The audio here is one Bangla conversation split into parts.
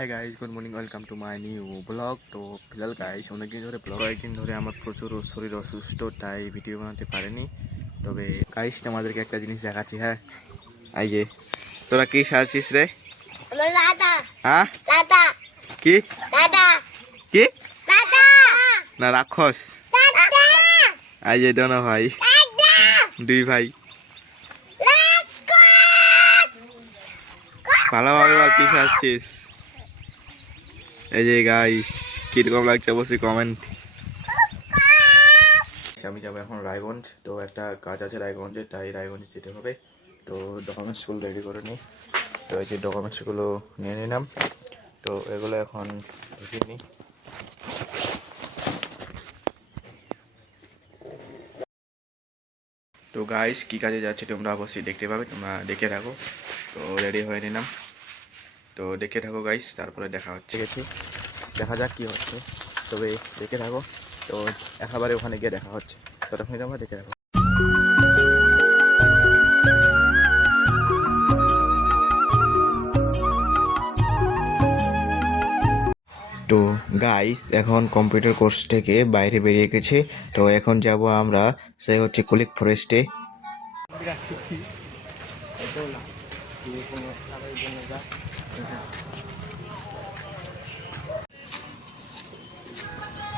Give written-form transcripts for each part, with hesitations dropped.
Hi guys, good morning, welcome to my new blog. তো ফিলহাল গাইজ অনেকদিন ধরে কয়েকদিন ধরে আমার প্রচুর শরীর অসুস্থ, তাই ভিডিও বানাতে পারিনি। তবে গাইজ আমাদেরকে একটা জিনিস দেখাচ্ছি। হ্যাঁ, এই যে তোরা কি সাজছিস রে? হ্যাঁ, কি কি না রাক্ষস? এই যে দোনো ভাই, দুই ভাই ভালোভাবে বল কি সাজছিস। এই যে গাইস কিরকম লাগছে অবশ্যই কমেন্ট। আমি যাবো এখন রায়গঞ্জ, তো একটা কাজ আছে রায়গঞ্জে, তাই রায়গঞ্জে যেতে হবে। তো ডকুমেন্টসগুলো রেডি করে নিই। তো এই যে ডকুমেন্টসগুলো নিয়ে নিলাম, তো এগুলো এখন ঢুকিয়ে নিই। তো গাইস কী কাজে যাচ্ছে তোমরা অবশ্যই দেখতে পাবে, তোমরা দেখে থাকো। তো রেডি হয়ে নিলাম, তো দেখে থাকো গাইস, তারপরে দেখা হচ্ছে গেছি, দেখা যাক কী হচ্ছে। তবে দেখে থাকো, তো একেবারে ওখানে গিয়ে দেখা হচ্ছে, ততক্ষণ তোমরা দেখে থাকো। তো গাইস এখন কম্পিউটার কোর্স থেকে বাইরে বেরিয়ে গেছে, তো এখন যাব আমরা, সে হচ্ছে কুলিক ফরেস্টে।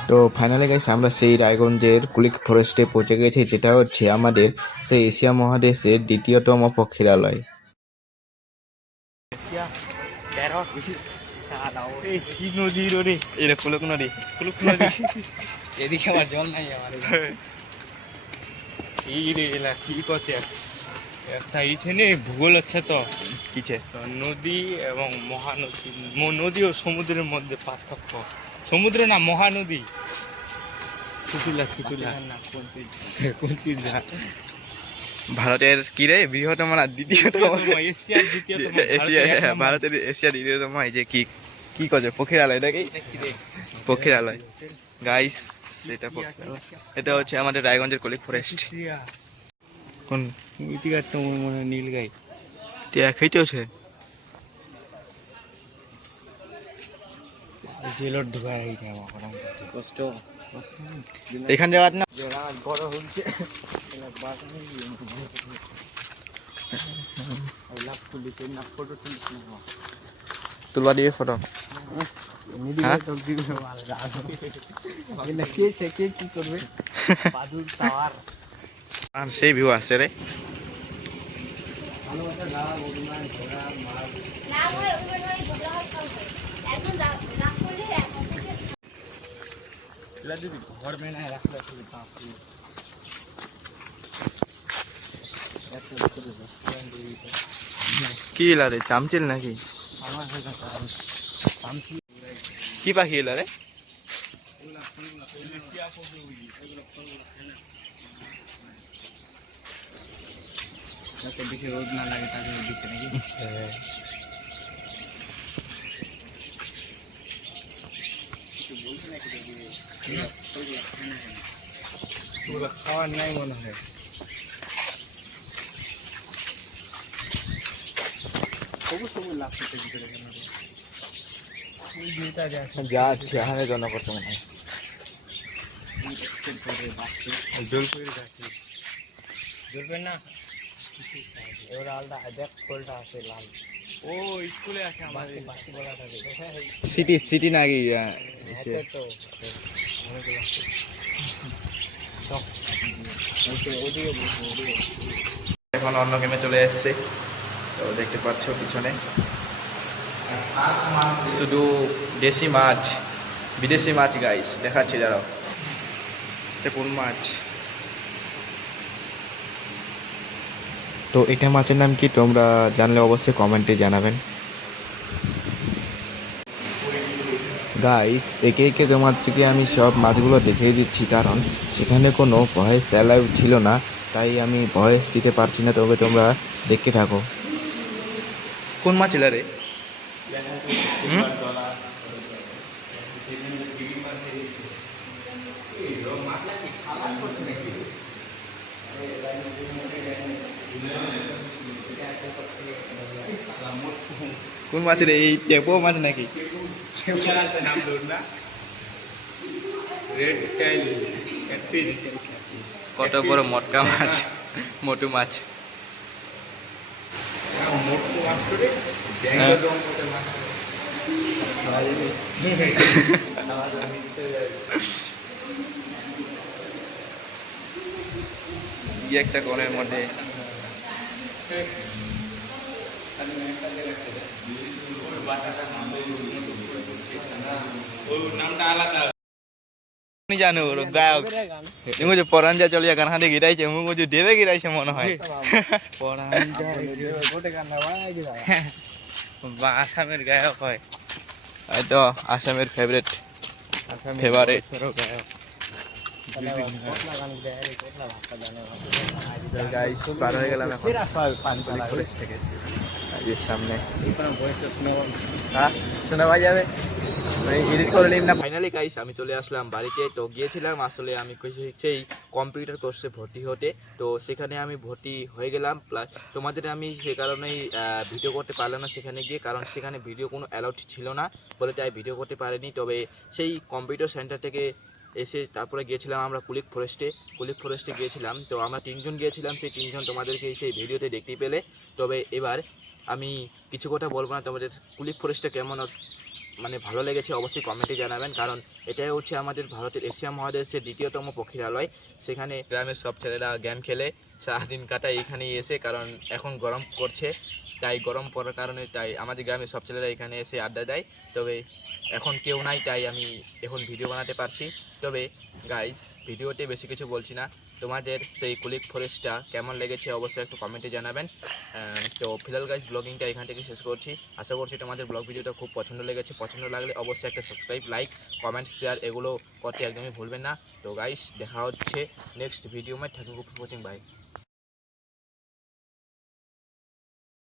তো ফাইনালি গাইস আমরা সেই রায়গঞ্জের কুলিক ফরেস্টে পৌঁছে গেছি, যেটা হচ্ছে আমাদের সেই এশিয়া মহাদেশের দ্বিতীয়তম পক্ষীরালয়। এদিকে আমার জল নাই, আমার এই রে এলা কি করছে একটা ইছে নেই ভূগোল আছে তো কিছে তো নদী এবং মহানদী, নদী ও সমুদ্রের মধ্যে পার্থক্য। সমুদ্র না মহানদী, ভারতের কি রে বৃহত্তম না দ্বিতীয়তম? এশিয়া, ভারতের এশিয়ার দ্বিতীয়তম এই যে কি কি করছে পক্ষীরালয়, নাকি পক্ষীরালয় গাইস, এটা হচ্ছে আমাদের রায়গঞ্জের কুলিক ফরেস্ট। কোন মনে নীল গাই টিয়া খেয়েছে? জেলর ঢুকাই কষ্ট এখান যাওয়ার না বড় হচ্ছে তুলবা দিবি ফটো? কি করবে আর সেই ভিউ আছে রে। ঘর में नहीं रख কি এলা রে, চামচিল নাকি? কি পাখি এলা রে? দেখে রোদ না লাগে তাকে দিচ্ছে নাকি? খাওয়ার নাই মনে হয়। সবুজ সবুজ লাগছে ভিতরে, যাচ্ছে হারে জন্য করতে মনে হয়। জলপেন না এবার আলাদা দেখ ফুলটা আছে লাল। ও স্কুলে আছে আমাদের বাকি বলা থাকে সিটি সিটি নাকি? তো এখন অন্য গেমে চলে এসছে, তো দেখতে পাচ্ছ পিছনে শুধু দেশি মাছ, বিদেশি মাছ গাইস দেখাচ্ছি, দাঁড়াও এটা কোন মাছ। তো এটা মাছের নাম কি তোমরা জানলে অবশ্যই কমেন্টে জানাবেন গাইস। একে একে তোমাদেরকে আমি সব মাছগুলো দেখিয়ে দিচ্ছি, কারণ সেখানে কোনো ভয়েস অ্যালাউ ছিল না, তাই আমি ভয়েস দিতে পারছি না। তবে তোমরা দেখতে থাকো। কোন মাছ এলা রে? কোন মাছ রে, এই টেপো মাছ নাকি? নাম ধর না, রেড টাইল ক্যাটফিশ। কত বড় মটকা মাছ, মোটু মাছ। মোটকো মাছ করে হ্যাঁ। কি একটা কোণের মধ্যে নামটা আলাদা। জানো ওর গায়ক এমন যে পরান যা চলিয়া গান হাতে গিরাইছে, এমন যে দেবে গিরাইছে মনে হয়। পরান বা আসামের গায়ক হয়, হয়তো আসামের ফেভারিট গায়ক। গাইস পার হয়ে গেলাম এখন ফরেস্ট থেকে, এর সামনে শোনা পাওয়া যাবে এডিট করে নিন না। ফাইনালি গাইস আমি চলে আসলাম বাড়িতে। তো গিয়েছিলাম আসলে আমি সেই কম্পিউটার কোর্সে ভর্তি হতে, তো সেখানে আমি ভর্তি হয়ে গেলাম। প্লাস তোমাদের আমি সে কারণেই ভিডিও করতে পারলাম না সেখানে গিয়ে, কারণ সেখানে ভিডিও কোনো অ্যালাউড ছিল না বলে তাই ভিডিও করতে পারিনি। তবে সেই কম্পিউটার সেন্টার থেকে এসে তারপরে গিয়েছিলাম আমরা কুলিক ফরেস্টে গিয়েছিলাম। তো আমরা 3 জন গিয়েছিলাম, সেই 3 জন তোমাদেরকে সেই ভিডিওতে দেখতেই পেলে। তবে এবার আমি কিছু কথা বলবো না, তোমাদের কুলিক ফরেস্টটা কেমন মানে ভালো লেগেছে অবশ্যই কমেন্টে জানাবেন, কারণ এটাই হচ্ছে আমাদের ভারতের এশিয়া মহাদেশের দ্বিতীয়তম পক্ষীরালয়। সেখানে গ্রামের সব ছেলেরা গেম খেলে সারাদিন কাটায় এখানেই এসে, কারণ এখন গরম করছে, তাই গরম পড়ার কারণে তাই আমাদের গ্রামের সব ছেলেরা এখানে এসে আড্ডা দেয়। তবে এখন কেউ নাই তাই আমি এখন ভিডিও বানাতে পারছি। তবে গাইস ভিডিওতে বেশি কিছু বলছি না, তোমাদের সেই কুলিক ফরেস্টটা কেমন লেগেছে অবশ্যই একটু কমেন্টে জানাবেন। তো ফিলহাল গাইস ব্লগিংটা এখান থেকে শেষ করছি। আশা করছি তোমাদের ব্লগ ভিডিওটা খুব পছন্দ লেগেছে। পছন্দ লাগলে অবশ্যই একটা সাবস্ক্রাইব, লাইক, কমেন্ট, শেয়ার এগুলো করতে একদমই ভুলবেন না। তো গাইস দেখা হচ্ছে নেক্সট ভিডিও में। Thank you for watching, bye.